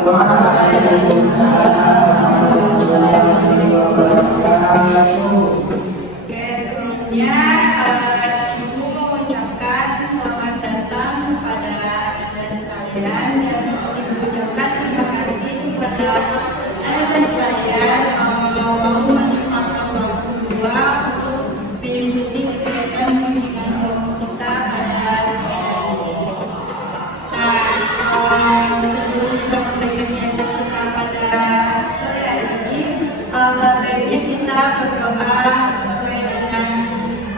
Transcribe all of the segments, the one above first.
Oke, sebelumnya Ibu mengucapkan selamat datang kepada Anda sekalian dan Ibu ucapkan terima kasih kepada Anda sekalian mau menyempatkan waktu dua untuk mengikuti kegiatan bimbingan kelompok kita pada sore hari ini. Nah, sebelum kita mulai kegiatan kita pada sore hari ini, alangkah baiknya kita berdoa sesuai dengan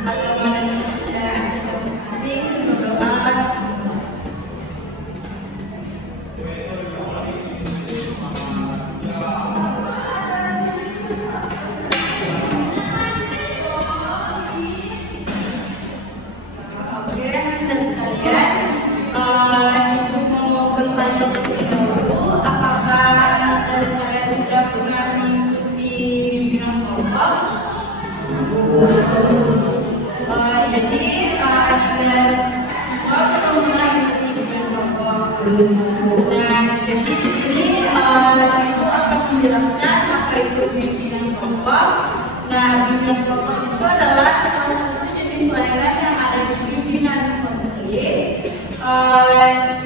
agama dan kepercayaan kita masing-masing. Berdoa. Oke, dan sekalian, Ibu mau bertanya terlebih dahulu, apakah Anda sekalian sudah pernah mengikuti bimbingan kelompok? Jadi Anda semua belum pernah mengikuti bimbingan kelompok. Nah, jadi di sini Ibu akan menjelaskan apa itu bimbingan kelompok. Nah, bimbingan kelompok itu adalah salah satu jenis layanan yang ada di bimbingan konseling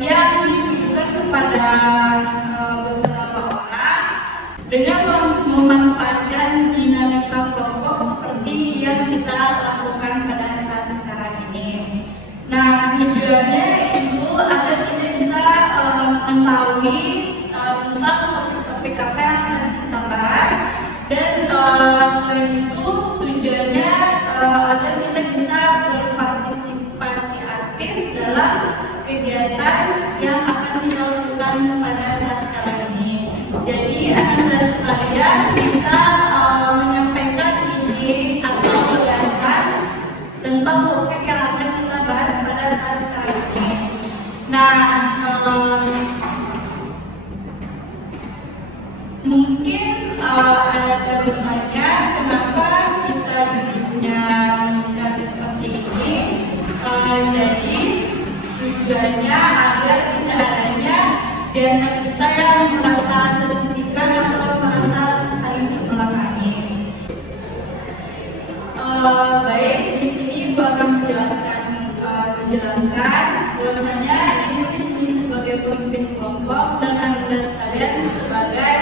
yang ditujukan kepada beberapa orang dengan memanfaatkan dinamika kelompok seperti yang kita lakukan pada saat sekarang ini. Nah, tujuannya itu agar kita bisa mengetahui tentang topik-topik apa yang akan kita bahas, dan selain itu tujuannya agar kita bisa berpartisipasi aktif dalam kegiatan yang akan kita lakukan pada saat sekarang ini. Jadi Anda sekalian bisa menyampaikan ide atau gagasan tentang topik yang akan kita bahas pada saat sekarang ini. Nah, mungkin Anda bertanya kenapa kita duduknya meningkat seperti ini. Jadi tujuannya agar tidak adanya di antara kita yang merasa tersisihkan atau merasa saling terbelakangi. Baik, di sini Ibu akan menjelaskan bahwasanya Ibu di sini sebagai pemimpin kelompok dan Anda sekalian sebagai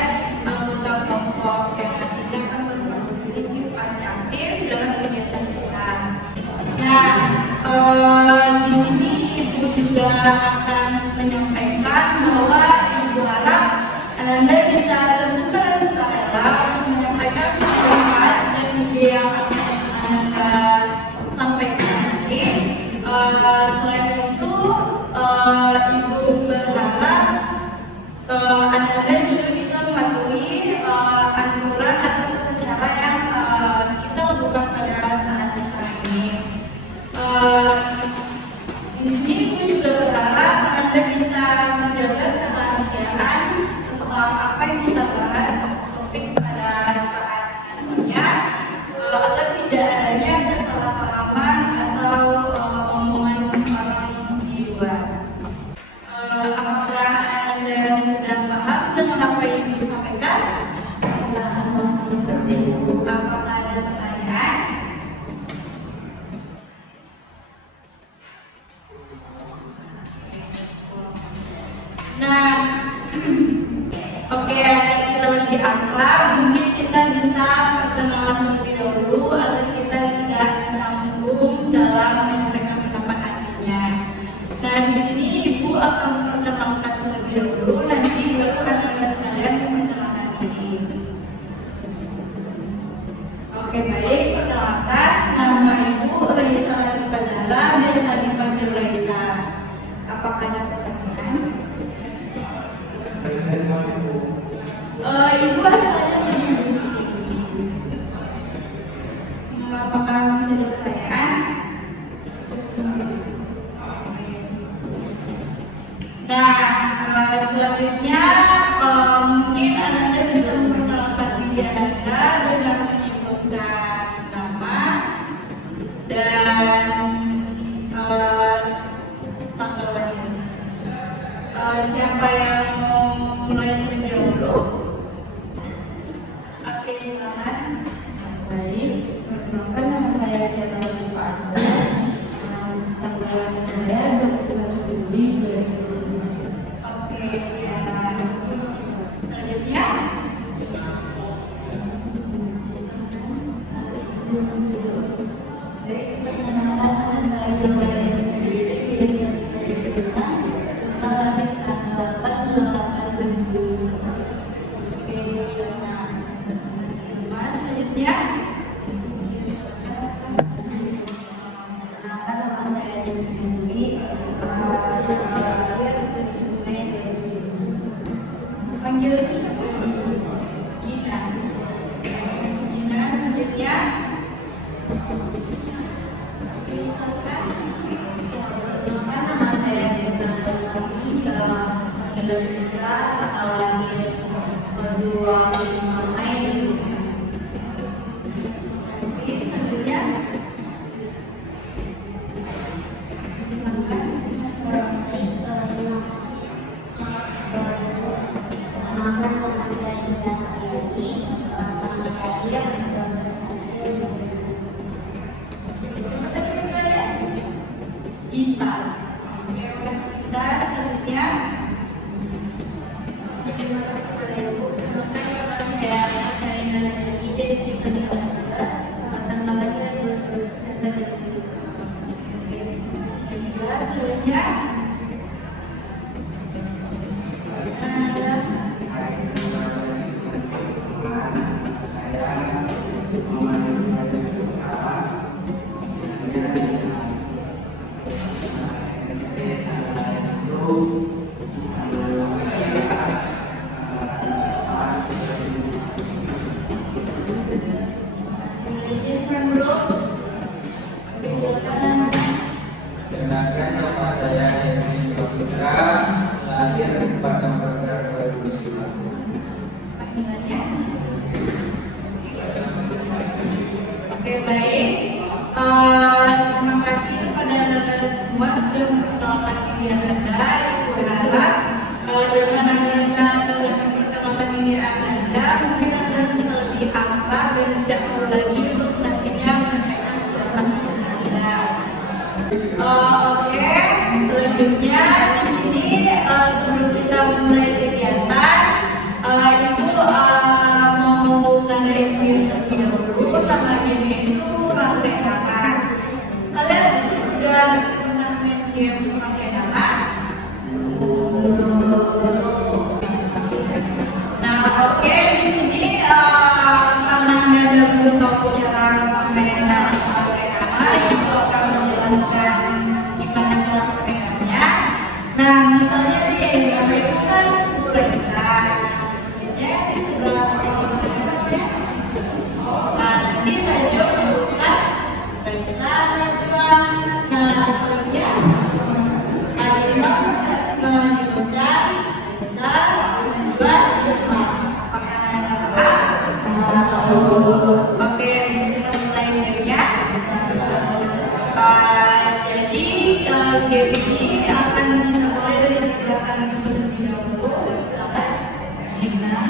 anggota kelompok yang nantinya akan berpartisipasi aktif dalam kegiatan kita. Nah, di sini Ibu juga akan menyampaikan bahwa Ibu harap Anda bisa terbuka dan sukarela untuk menyampaikan pendapat dan ide yang akan Anda sampaikan nanti. Selain itu, Ibu berharap Anda juga bisa mematuhi aturan atau tata cara yang kita lakukan pada saat sekarang ini. Di sini Ibu juga berharap Anda bisa menjaga kerahasiaan tentang apa yang kita bahas topik pada saat ini, agar tidak adanya kesalahpahaman atau omongan orang di luar. Apakah Anda sudah paham dengan apa yang disampaikan? Apakah ada pertanyaan? Nah, oke, kita lebih akrab, mungkin kita bisa perkenalan terlebih dahulu agar kita tidak canggung dalam menyampaikan pendapat nantinya. Nah, di sini Ibu akan memperkenalkan terlebih dahulu, nanti baru Anda sekalian memperkenalkan diri. Oke, baik, perkenalkan, nama Ibu Raisa Padara, biasa dipanggil Raisa. Apakah ada pertanyaan? Ibu asalnya dari Bukit Tinggi. Apakah bisa dipertanyakan? Nah, selanjutnya mungkin Anda bisa memperkenalkan diri Anda dengan menyebutkan nama dan tanggal lahir. Siapa yang mau mulai? dulu. Oke, silakan. Baik, perkenalkan nama saya Diana Latifa Andra. Tanggal lahir saya 21 Juli 2005. Oke, ya. Selanjutnya. Baik, perkenalkan nama saya Diana sendiri, biasa dikenal lahir tanggal 8/8/2005. Oke, nah. Selanjutnya. Perkenalkan nama saya Diana Dwi, lahir 7 Mei 2005. Panggil Gina. Gina, selanjutnya. Oke, silakan. Perkenalkan nama saya Zitra Dwi, panggilan Zitra, tanggal lahir 25 Mei 2005. Oke, selanjutnya. Silakan. Gita. Oke, makasih Gita. Selanjutnya. Gita, selanjutnya. Selanjutnya, bro. Oke, silakan. Kenalkan nama saya Henry Putra, lahir 4 November 2005. Panggilannya. Oke, baik. Terima kasih kepada Anda semua sudah memperkenalkan diri Anda. Ibu harap dengan Anda sudah memperkenalkan diri Anda, mungkin Anda bisa lebih akrab dan tidak perlu lagi untuk nantinya menyampaikan pendapat Anda. Oke, selanjutnya di sini sebelum kita mulai kegiatan, Ibu mau ngadain game terlebih dahulu. Nama game itu rantai tangan. Kalian udah pernah main game rantai tangan? Nah, oke, di sini karena Anda belum tahu cara permainan rantai tangan, Ibu akan menjelaskan gimana cara permainannya. Nah, misalnya nih, nama itu kan Bu Raisa. Sebenarnya di sebelah namanya. Nah, nanti Najwa menyebutkan Raisa, Najwa. Nah, selanjutnya Aina menyebutkan Raisa, Najwa, Irma. Apakah ada apa? Oke, kita mulai gamenya. Jadi game ini akan dimulai dari sebelah kanan terlebih dahulu. Silakan. Gina.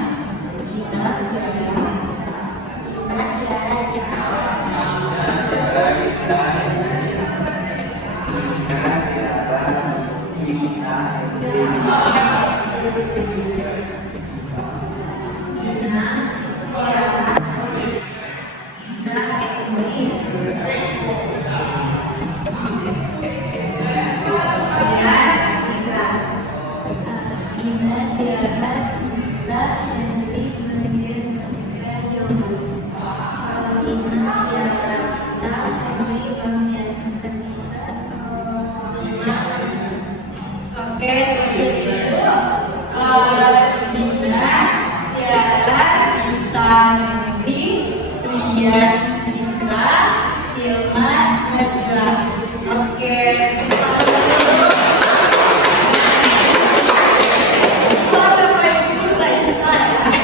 Oke, jadi itu Gina, Tiara, Gita, Nindi, Rian, Citra, Ilma, Najwa. Oke, sampai dulu Raisa ya.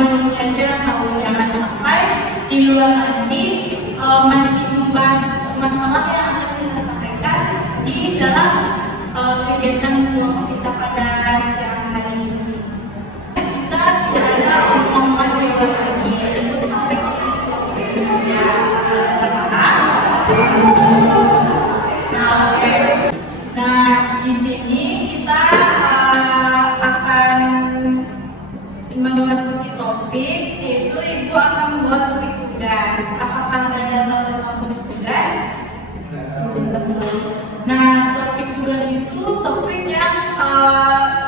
cuman ini aja, kalau jangan sampai di luar nanti masih membahas masalah yang akan kita sampaikan di dalam kegiatan keuangan kita pada siang hari ini. Kita tidak ada omongan yang lagi sampai kita ya nah, oke. Nah, di sini kita akan memasuki topik, yaitu Ibu akan membuat topik tugas. Apakah Anda tahu tentang topik tugas? Nah, topik tugas itu topik yang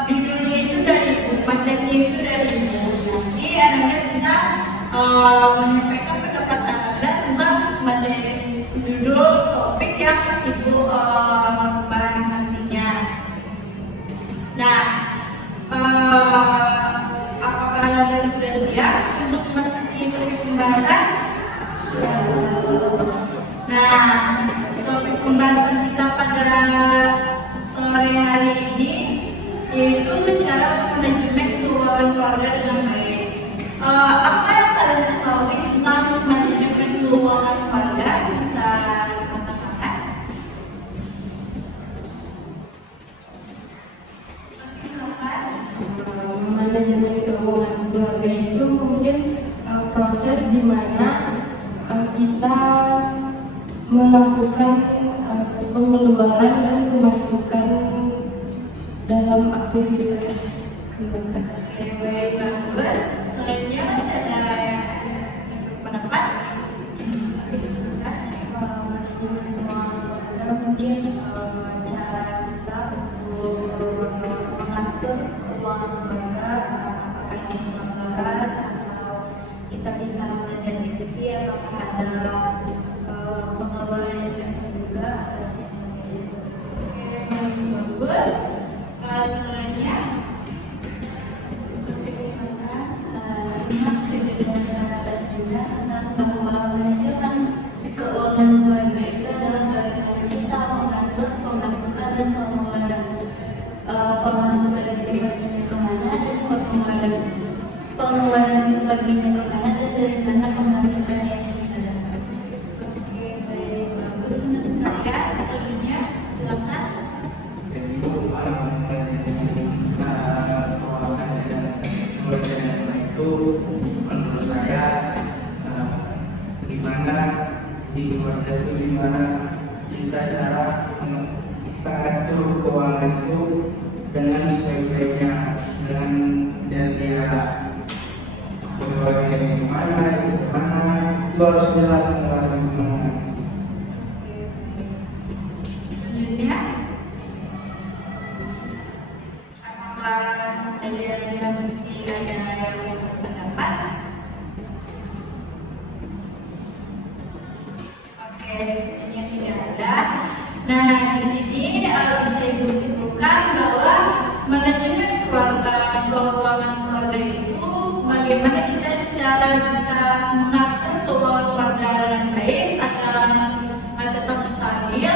judulnya itu dari Ibu, materinya itu dari Ibu. Nanti Anda bisa menyampaikan pendapat Anda tentang materi judul topik yang Ibu bahas nantinya. Nah, apakah Anda sudah siap untuk memasuki topik pembahasan? Nah, topik pembahasan kita pada sore hari ini yaitu cara manajemen keuangan keluarga dengan baik. Apa yang kalian ketahui tentang manajemen keuangan keluarga? Bisa katakan? Manajemen keuangan keluarga itu mungkin proses di mana kita melakukan pengeluaran dan pemasukan dalam aktivitas keluarga. Oke, baik, bagus. Selanjutnya masih ada yang pendapat? Mungkin cara kita untuk mengatur keuangan keluarga, apakah ini pelanggaran atau kita bisa mendeteksi apakah ada pengeluaran yang juga atau sebagainya. Oke, bagus. Selanjutnya Mas juga tentang bahwa manajemen keuangan keluarga itu adalah bagaimana kita mengatur pemasukan dan pengeluaran. Pemasukan itu baginya kemana dan pengeluaran itu baginya kemana dan dari mana pemasukan yang kita dapat. oke, baik, bagus. Menurut saya, selanjutnya silakan. Jadi itu menurut saya gimana di keluarga itu gimana kita cara kita atur keuangan itu dengan sebaik-baiknya, dengan dia pengeluaran yang mana itu kemana itu harus jelas pengeluaran kemana. Selanjutnya, apakah dari Anda masih ada yang berpendapat? Oke, sepertinya tidak ada. Nah, di sini bisa Ibu simpulkan bahwa manajemen keluarga, keuangan keluarga itu bagaimana kita cara bisa mengatur keuangan keluarga dengan baik agar tetap stabil,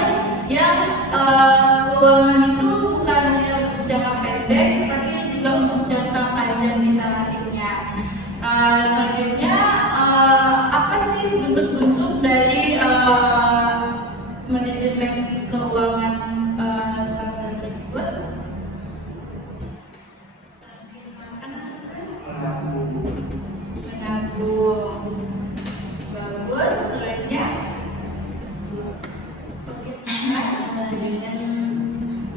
yang keuangan itu bukan hanya untuk jangka pendek tapi juga untuk jangka panjang kita nantinya. Selanjutnya, apa sih bentuk-bentuk dari manajemen keuangan keluarga tersebut? Silakan. Menabung. Bagus. Selanjutnya, Dengan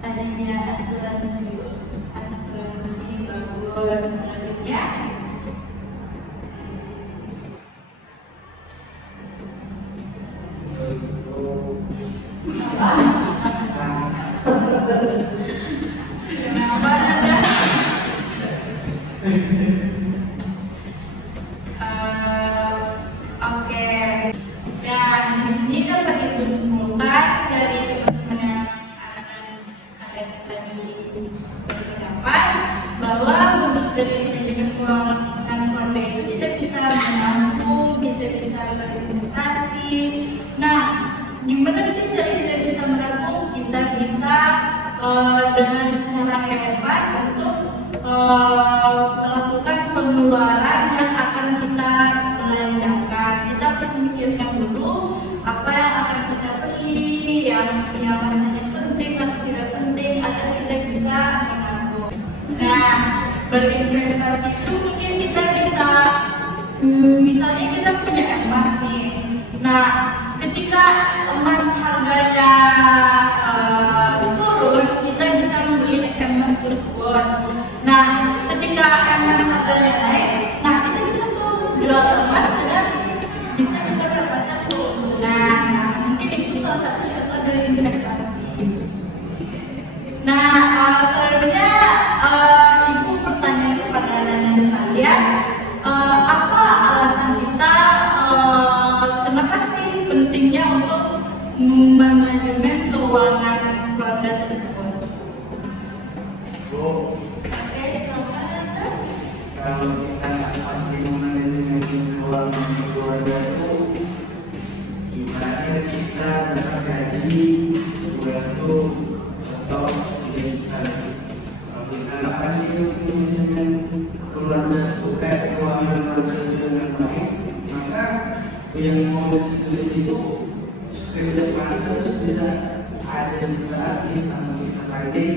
adanya asuransi. asuransi. Bagus. Selanjutnya, kenapa Anda? Oke. Dan di sini dapat Ibu simpulkan dari teman-teman yang kalian tadi berpendapat bahwa bentuk dari manajemen keuangan keluarga itu tidak bisa menabung, tidak bisa berinvestasi. Nah, gimana sih cara kita bisa menabung? Kita bisa dengan secara hebat untuk melakukan pengeluaran yang investasi itu mungkin kita bisa, misalnya kita punya emas nih. Nah, ketika emas harganya turun, kita bisa membeli emas tersebut. Nah, ketika emas harganya naik, nah kita bisa tuh jual emas dan bisa juga mendapatkan keuntungan. Nah, mungkin itu salah satu contoh dari investasi. Nah, selanjutnya ibu bertanya kepada anak sekalian, apa alasan kita, kenapa sih pentingnya untuk manajemen keuangan keluarga tersebut? Bu, Oke, silakan. kalau kita nggak pasti manajemen keuangan keluarga itu, ibaratnya kita dapat gaji sebulan itu contoh 3 juta. Kalau kita nggak pasti manajemen keluarga itu kayak keuangan keluarga itu dengan baik, maka yang mau sesuai itu kerja harus bisa ada juga artis sama kita lagi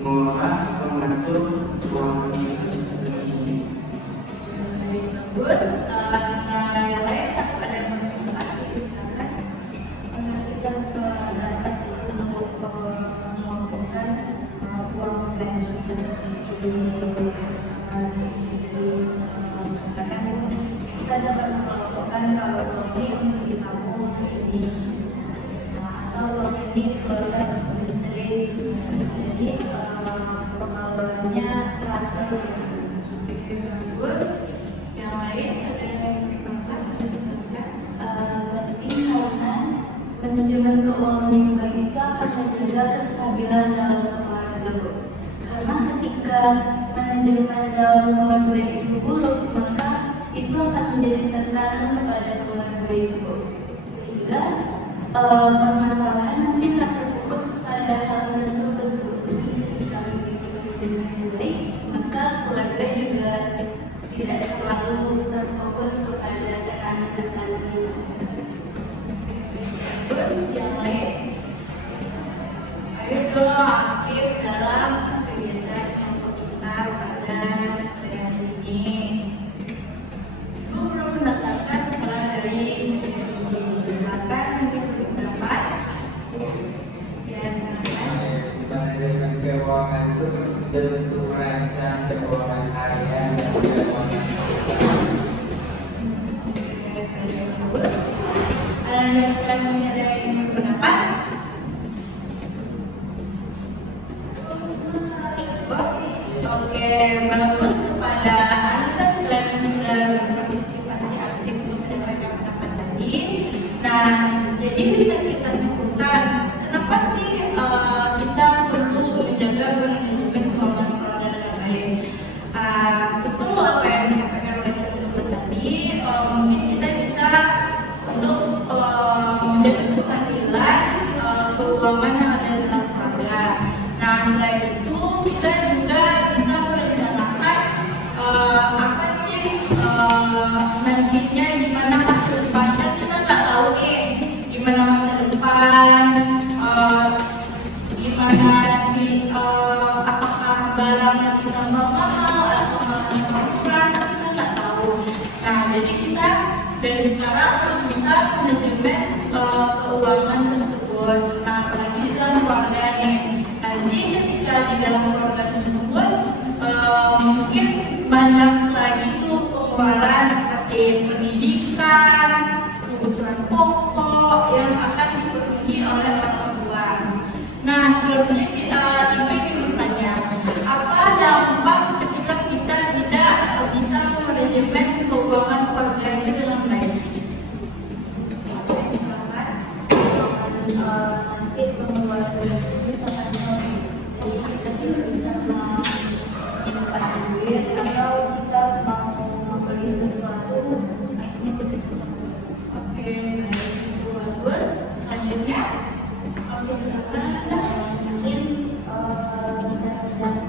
mengolah atau mengatur keuangan kita sendiri. Bagus. Yang lain ada yang mau lagi, silakan. Karena kita dapat untuk mengumpulkan uang pensiun seperti katakan kita dapat mengelompokkan kalau ini untuk ditabung ini atau uang ini keluarga untuk listrik. Jadi pengeluarannya teratur. Bagus. Yang lain ada yang bermanfaat, silakan. Penting karena manajemen keuangan yang baik itu akan menjaga kestabilan dalam keluarga. Karena ketika manajemen dalam keluarga itu buruk, maka itu akan menjadi tantangan kepada keluarga itu. Sehingga permasalahan nanti akan terfokus pada hal tersebut. Jadi jika memiliki manajemen yang baik, maka keluarga juga tidak terlalu terfokus kepada tekanan-tekanan ini. Bagus. Yang lain, ayo dong aktif dalam kegiatan kelompok kita pada sore hari ini. Ibu belum mendapatkan saran dari silakan mungkin berpendapat. Ya, silakan. Manajemen keuangan itu bentuk merancang keuangan harian dan keuangan Bagus. Ada sekarang ada yang berpendapat? Oke, bagus kepada anda sekalian yang sudah berpartisipasi aktif untuk menyampaikan pendapat tadi. Nah, jadi bisa kita simpulkan kenapa sih kita perlu menjaga manajemen keuangan keluarga dengan baik. Betul apa yang disampaikan oleh teman-teman tadi. Mungkin kita bisa untuk menjaga kestabilan keuangan yang ada dalam keluarga. Nah, selain itu kita juga bisa merencanakan apa sih nantinya gimana masa depannya. Kita nggak tahu nih gimana masa depan, gimana nanti apakah barang nanti tambah mahal atau malah murah, kita nggak tahu. Nah, jadi kita dari sekarang harus bisa manajemen keuangan tersebut. Nah, apalagi di dalam keluarga nih. Nanti ketika di dalam keluarga tersebut mungkin banyak lagi tuh pengeluaran seperti pendidikan, kebutuhan pokok yang akan dipenuhi oleh orang tua. Nah, selanjutnya ibu ingin bertanya, apa dampak ketika kita tidak bisa manajemen keuangan keluarga itu dengan baik? Oke, silakan. Nanti pengeluaran itu sangat enorm. Jadi kita tidak bisa menyimpan duit atau kita mau membeli sesuatu akhirnya kita sesuatu. Oke, baik, itu bagus. Selanjutnya, oke, silakan. Mungkin mudah-mudahan sama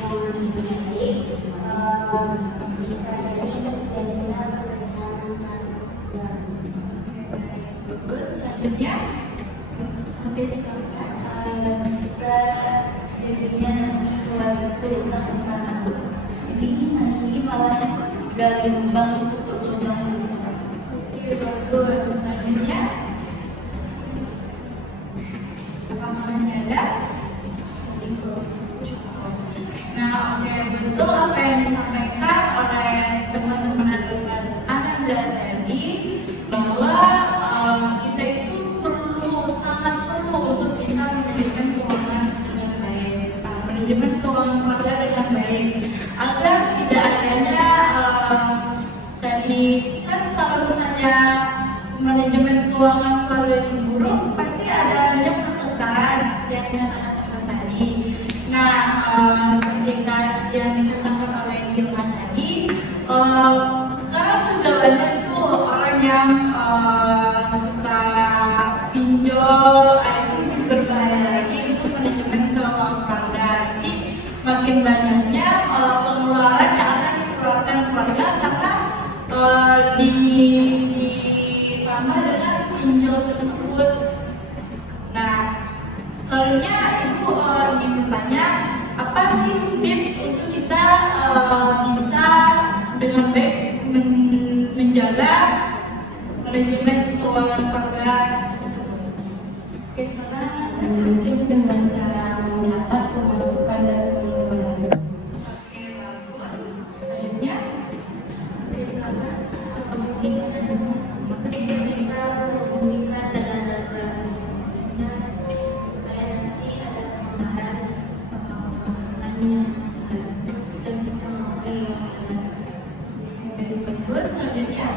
keuangan yang baik bisa jadi terjadinya perencanaan. Bagus, selanjutnya. Oke, silakan. Bisa jadinya keluarga itu gak gampang untuk membantu. Oke, bagus. Selanjutnya, apakah masih ada? Nah, oke, betul apa yang disampaikan oleh teman-teman Ananda tadi, bahwa kita itu sangat perlu untuk bisa manajemen keuangan dengan baik, manajemen keuangan keluarga dengan baik, agar tidak adanya tadi kan kalau misalnya manajemen keuangan keluarga itu buruk, pasti adanya pertengkaran yang dikatakan tadi. Nah, seperti yang dikatakan oleh Ilman tadi, sekarang juga banyak tuh orang yang suka pinjol, itu lebih berbahaya lagi untuk manajemen keuangan keluarga. Jadi makin banyaknya pengeluaran yang akan dikeluarkan keluarga karena ditambah dengan pinjol tersebut. Nah, soalnya ibu ingin bertanya, apa sih tips untuk kita bisa dengan baik menjaga manajemen keuangan keluarga tersebut? Oke, sekarang Mungkin dengan cara mencatat pemasukan dan pengeluaran. oke, bagus. Selanjutnya, oke, silakan. Mungkin kita bisa memfungsikan dana darurat supaya nanti ada tambahan pemasukannya kita bisa mengelola. Bagus. Selanjutnya,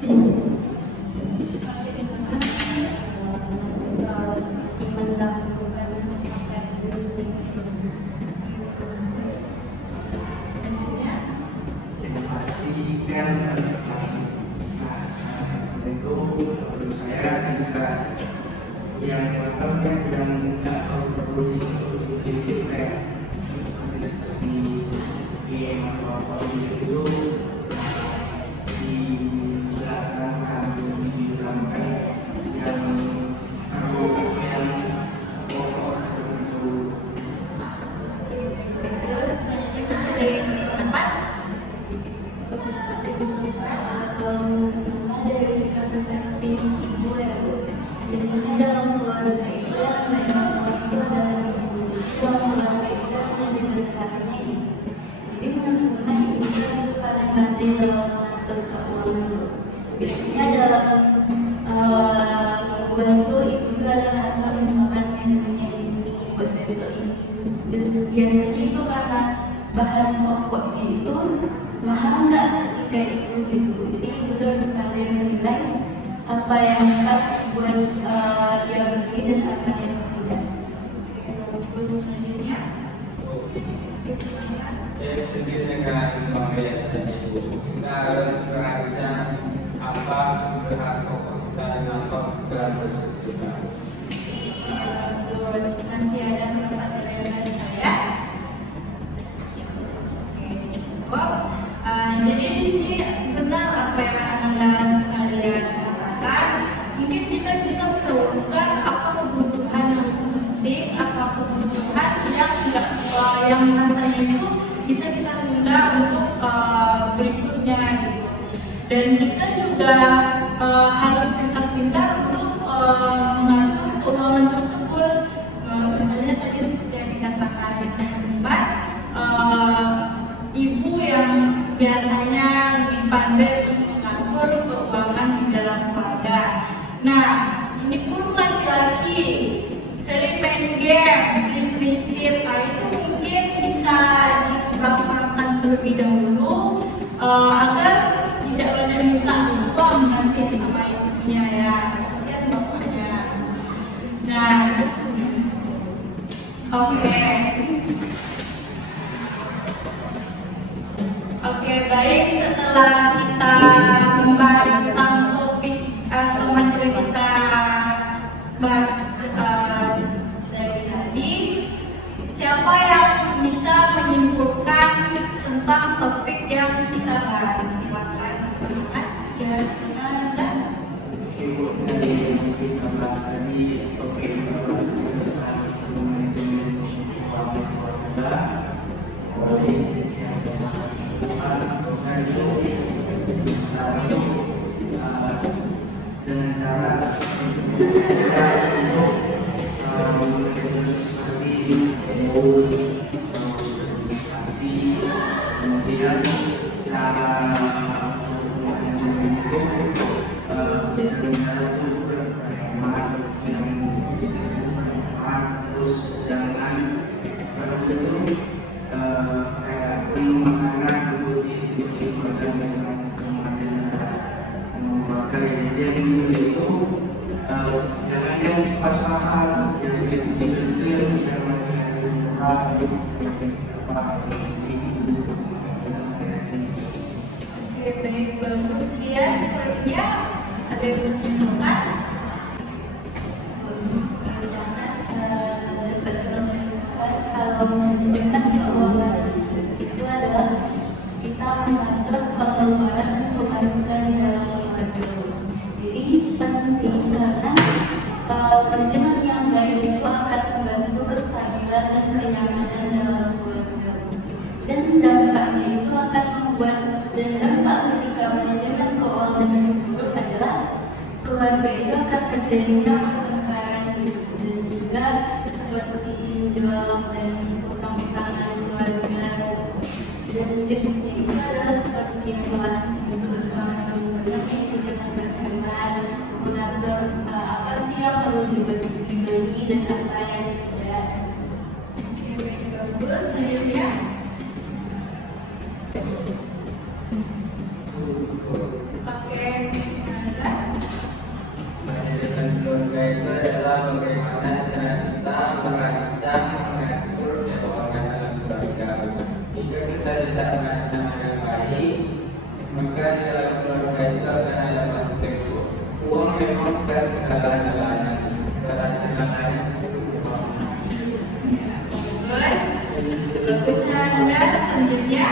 Seperti melakukan selanjutnya. Pastikan itu menurut saya juga yang pertama yang nggak perlu dipilih kayak seperti game atau apa itu dilarang diramai yang pokok untuk Terus selanjutnya dari tempat. dari perspektif ibu ya Bu, biasanya dalam keluarga itu yang memang itu adalah ibu, dalam keluarga itu adalah diberkatinya ibu. Jadi menurutnya ibu harus paling pandai dalam mengatur keuangan Bu. Biasanya dalam mingguan itu ibu itu ada mengatur misalkan menunya ini buat besok ini. Biasanya itu karena bahan pokoknya itu mahal nggak ketika itu gitu. Jadi ibu harus pandai menilai apa yang pas buat dia beli dan apa yang tidak. Bagus. Selanjutnya. Saya setuju dengan pembelian tadi Bu. Kita harus merancang apa kebutuhan pokok kita dan apa kebutuhan khusus kita. Terus masih ada pendapat dari saya. Wow. Jadi di sini benar apa yang Anda sekalian katakan. Mungkin kita bisa menemukan apa kebutuhan yang penting, apa kebutuhan yang rasanya itu bisa kita tunda untuk berikutnya gitu. Dan kita juga harus pintar-pintar untuk mengatur keuangan tersebut. Misalnya tadi seperti yang dikatakan Mbak, ibu yang biasanya lebih pandai untuk mengatur keuangan di dalam keluarga. Nah, ini pun laki-laki sering main game, sering licin, itu mungkin bisa dilakukan terlebih dahulu agar tidak banyak minta uang nanti sama ibunya ya, kasihan bapaknya. Nah, oke. Oke, baik, setelah kita membahas tentang topik atau materi kita bahas dari tadi, siapa yang bisa menyimpulkan tentang topik yang kita bahas? Silakan. Ya, silakan. Ibu dari yang kita bahas tadi, oke, kita bahas tentang manajemen keuangan keluarga, boleh yang harus untuk dengan cara kita untuk seperti administrasi, kemudian cara manajemen itu dengan cara untuk berhemat, yang berhemat, terus jangan begitu kayak penuh makanan untuk dimakan dengan memakai yang itu jangan yang pasangan yang detail jangan yang murah Oke, baik, bagus ya. Sepertinya ada yang menunjukkan. Kalau menggunakan keuangan itu adalah kita mengatur pengeluaran dan pemasukan di dalam pengatur. Jadi penting karena manajemen yang baik itu akan membantu kestabilan dan kenyamanan dalam keluarga. Dan dampaknya itu akan membuat dan dampak ketika manajemen keuangan buruk adalah keluarga itu akan terjadinya pertengkaran dan juga seperti pinjol dan utang-utangan keluarga. Dan tipsnya itu adalah seperti yang telah disebutkan teman-teman, yaitu dengan berhemat, mengatur apa sih yang perlu dibeli dan apa yang tidak. Oke, baik, bagus. Selanjutnya. Oke, Manajemen keluarga itu adalah bagaimana cara kita merancang mengatur keuangan dalam keluarga. Jika kita tidak merancang dengan baik, maka di dalam keluarga itu akan ada konflik. Uang memang bukan segala-galanya, segala-galanya itu uang. bagus. Selanjutnya, selanjutnya.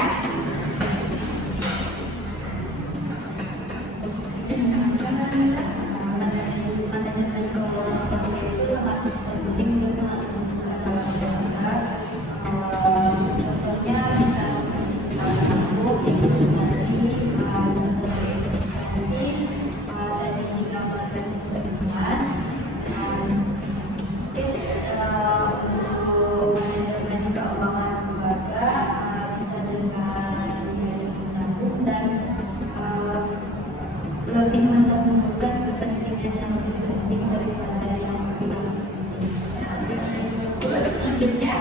Manajemen keuangan keluarga itu sangat penting dan sangat menentukan keluarga. Contohnya bisa seperti aku investasi, contoh investasi tadi digambarkan Mas. Tips untuk manajemen keuangan keluarga bisa dengan menabung dan lebih menentukan kepentingan yang lebih penting daripada yang lebih penting. Terus selanjutnya.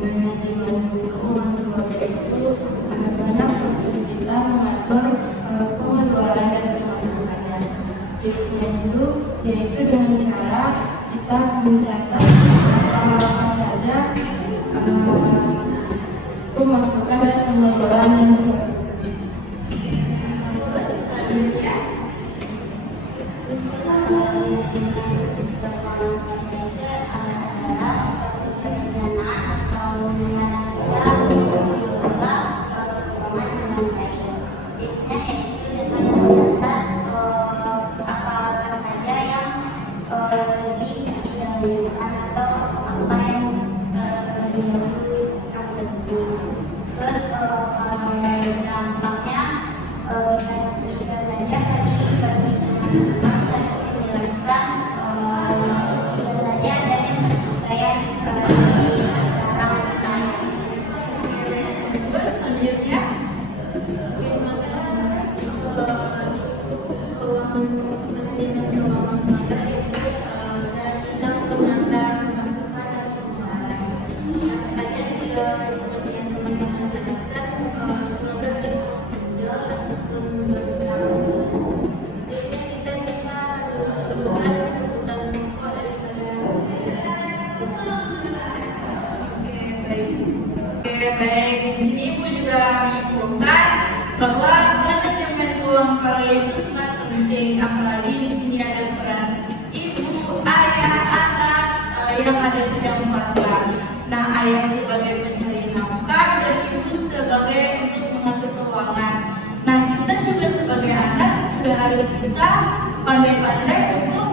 Manajemen keuangan keluarga itu adalah proses kita mengatur pengeluaran dan pemasukannya. Tipsnya itu yaitu dengan cara kita mencatat apa saja pemasukan dan pengeluaran yang Terus selanjutnya. Terus dampaknya bisa saja tadi seperti teman-teman tadi menjelaskan bisa saja ada yang perceraian di antara kita. Terus selanjutnya. Manajemen keuangan keluarga itu cara kita untuk menambah pemasukan dan pengeluaran. Kadang seperti yang teman-teman jelaskan, keluarga bisa menjual ataupun berutang. Jadi kita bisa berbuat kebutuhan pokok daripada Oke, baik. Di sini Ibu juga menyimpulkan bahwa manajemen keuangan keluarga itu sangat penting, apalagi di sini ada peran ibu, ayah, anak yang ada di dalam keluarga. Nah, ayah sebagai pencari nafkah dan ibu sebagai untuk mengatur keuangan. Nah, kita juga sebagai anak juga harus bisa pandai-pandai untuk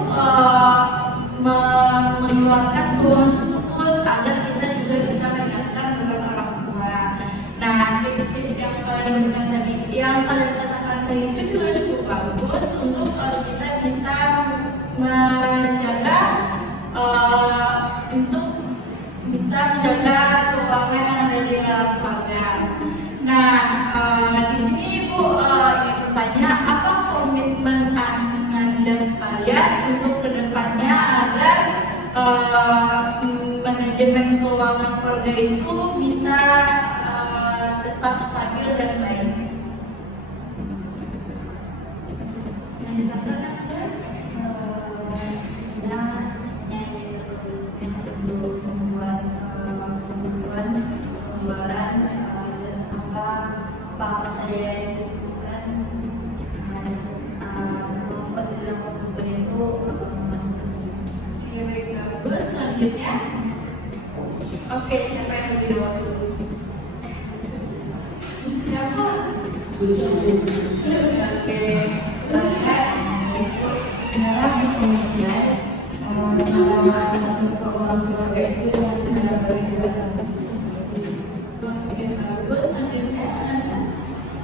mengeluarkan keuangan tersebut agar kita juga bisa mengingatkan kepada orang tua. Nah, manajemen keuangan keluarga itu bisa tetap stabil dan baik. Selanjutnya, oke, siapa yang lebih waktu? Siapa? Oke, Dalam penelitian, keuangan keluarga itu yang sangat berbeda. oke, bagus. Selanjutnya,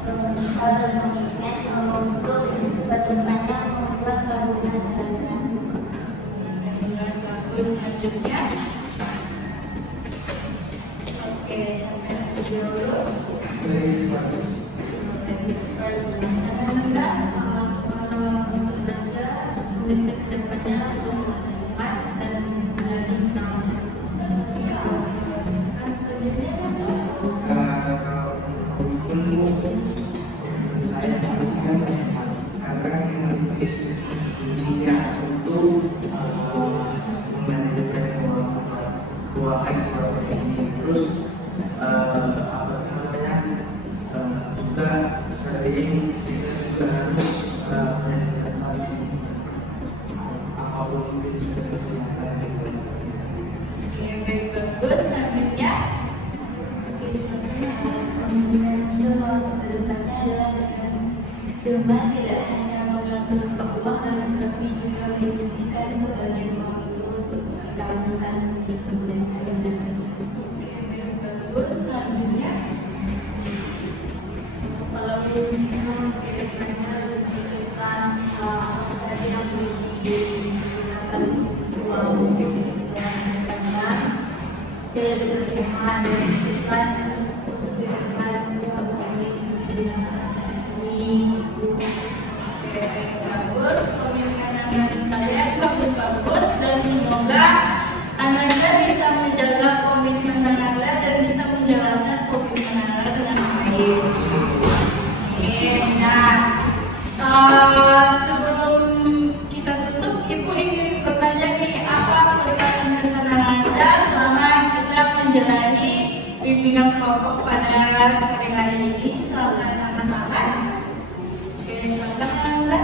Kalau mengingat untuk bertanya membuat tabungan bagus. Selanjutnya, oke, siapa yang lebih dulu? Saya pastikan karena yang kuncinya untuk manajemen keuangan keluarga ini. Terus apa namanya juga sering kita juga harus berinvestasi apapun itu investasi yang kita lakukan. Oke, bagus. Selanjutnya, Rumah tidak hanya mengatur keuangan, tapi juga menyisihkan sebagian uang itu untuk mengutamakan di kemudian hari. bagus. Selanjutnya, Kalau kita kedepannya memikirkan apa saja yang boleh digunakan uang untuk kedepannya, tidak berlebihan dan memikirkan untuk kedepan yang boleh digunakan. oke, bagus. Komitmen Anda sekalian bagus dan semoga Anda bisa menjaga komitmen Anda dan bisa menjalankan komitmen Anda dengan baik. Oke, nah, sebelum kita tutup, Ibu ingin bertanya nih, apa pesan-pesan Anda selama kita menjalani bimbingan kelompok pada sore hari ini? Silakan angkat-angkat. Oke, silakan Anda.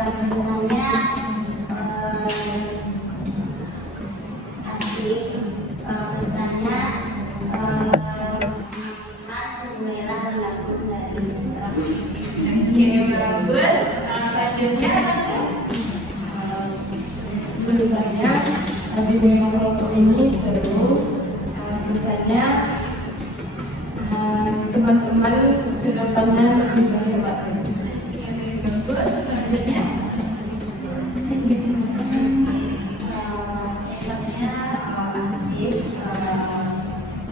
Misalnya asik, misalnya mulailah berlaku dari sekarang. Oke, bagus. Selanjutnya, Misalnya, bimbingan kelompok ini seru. Misalnya, teman-teman kedepannya lebih berhebat. oke, bagus. Selanjutnya, Misalnya asik,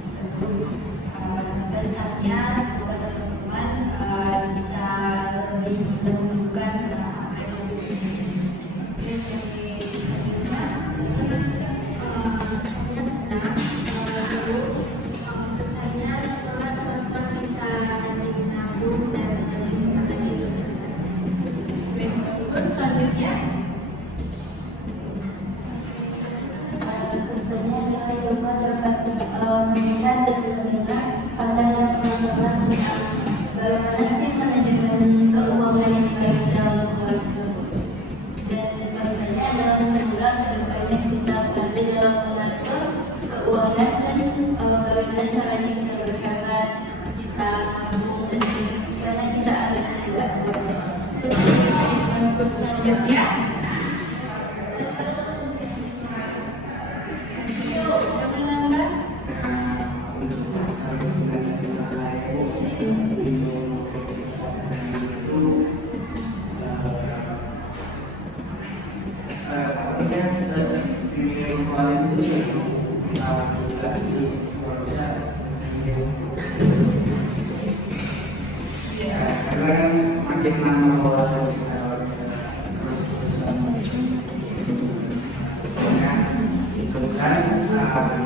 seru, besarnya semoga teman-teman bisa lebih menemukan apa yang pesannya setelah teman-teman bisa jadi nabung dan menjadi bagus. Selanjutnya, pesannya adalah rumah dapat melihat dan mendengar pandangan teman-teman tentang bagaimana sih manajemen keuangan yang baik dalam keluarga. Dan pesannya adalah semoga kedepannya kita pandai dalam mengatur keuangan dan bagaimana caranya kita berhemat, kita nabung dan bagaimana kita agar tidak boros. bagus. Selanjutnya, yuk, silakan Anda. Untuk masalah finansial saya itu artinya bimbingan keuangan itu sih juga sih kalau bisa karena kan makin lama wawasan kita terus terusan itu kan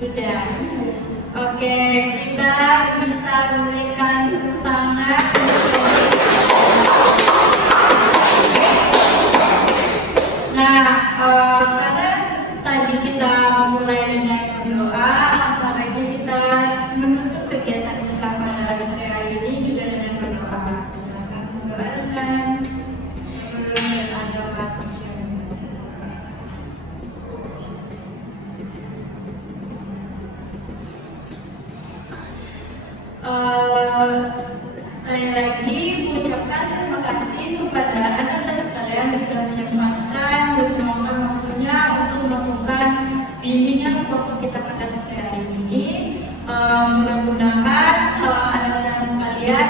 Sudah. Oke, kita bisa memberikan tepuk tangan. Nah, karena tadi kita mulai dengan doa, apalagi kita menutup kegiatan kita pada sore hari ini juga dengan berdoa. Silakan berdoa dengan agama. Sekali lagi mengucapkan terima kasih kepada anak-anak sekalian sudah menyempatkan bersama waktunya untuk melakukan bimbingan waktu kita pada sore hari ini. Mudah-mudahan anak-anak sekalian